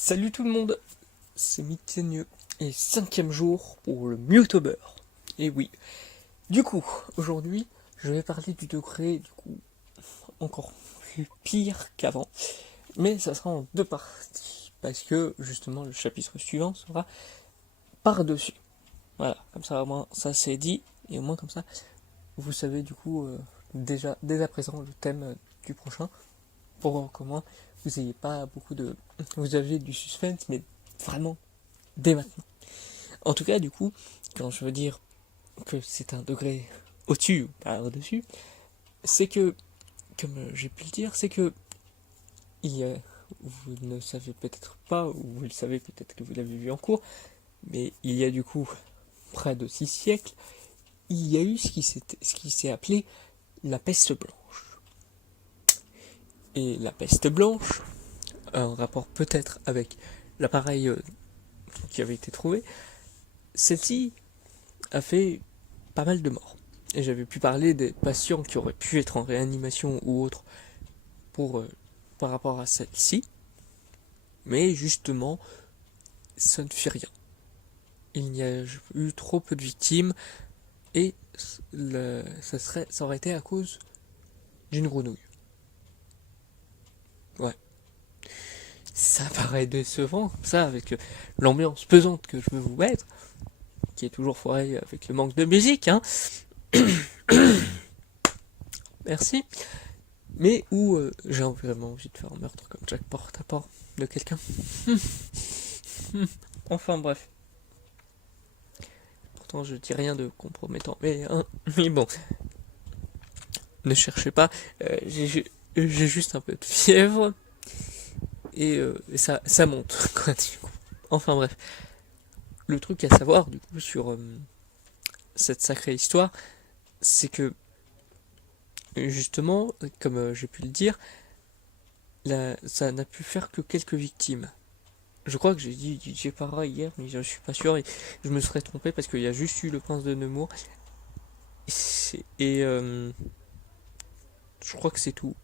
Salut tout le monde, c'est Mitienne et 5e jour pour le Mewtober. Et oui, du coup, aujourd'hui, je vais parler du degré, du coup, encore plus pire qu'avant. Mais ça sera en deux parties, parce que, justement, le chapitre suivant sera par-dessus. Voilà, comme ça, au moins, ça c'est dit, et au moins comme ça, vous savez, du coup, déjà, dès à présent, le thème du prochain, pour qu'au moins, vous n'ayez pas beaucoup de... Vous avez du suspense, mais vraiment dès maintenant. En tout cas, du coup, quand je veux dire que c'est un degré au-dessus ou pas au-dessus, c'est que, comme j'ai pu le dire, c'est que il y a, vous ne savez peut-être pas, ou vous le savez peut-être que vous l'avez vu en cours, mais il y a du coup près de 6 siècles, il y a eu ce qui s'est appelé la peste blanche. Et la peste blanche, un rapport peut-être avec l'appareil qui avait été trouvé, celle-ci a fait pas mal de morts. Et j'avais pu parler des patients qui auraient pu être en réanimation ou autre pour, par rapport à celle-ci. Mais justement, ça ne fait rien. Il n'y a eu trop peu de victimes et ça aurait été à cause d'une grenouille. Ouais. Ça paraît décevant, comme ça, avec l'ambiance pesante que je veux vous mettre, qui est toujours foirée avec le manque de musique, hein. Merci. Mais où j'ai vraiment envie de faire un meurtre comme Jack Porte-à-Porte de quelqu'un. Enfin bref. Pourtant je dis rien de compromettant. Mais bon, ne cherchez pas. J'ai juste un peu de fièvre. Et ça monte. Quoi, du coup. Enfin bref. Le truc à savoir du coup sur cette sacrée histoire, c'est que justement, comme j'ai pu le dire, ça n'a pu faire que quelques victimes. Je crois que j'ai dit DJ Para hier, mais je suis pas sûr et je me serais trompé parce qu'il y a juste eu le prince de Nemours. Et je crois que c'est tout.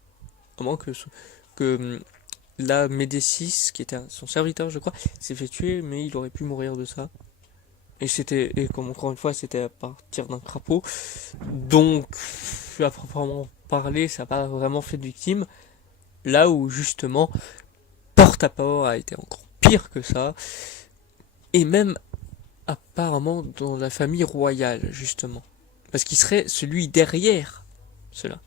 À moins que là, Médécis, qui était son serviteur, je crois, s'est fait tuer, mais il aurait pu mourir de ça. Et comme encore une fois, c'était à partir d'un crapaud. Donc, à proprement parler, ça n'a pas vraiment fait de victime. Là où, justement, Porte-à-Porte a été encore pire que ça. Et même, apparemment, dans la famille royale, justement. Parce qu'il serait celui derrière cela.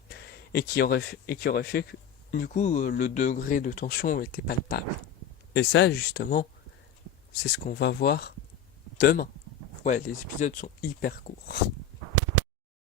Et qui aurait fait que, du coup, le degré de tension était palpable. Et ça, justement, c'est ce qu'on va voir demain. Ouais, les épisodes sont hyper courts.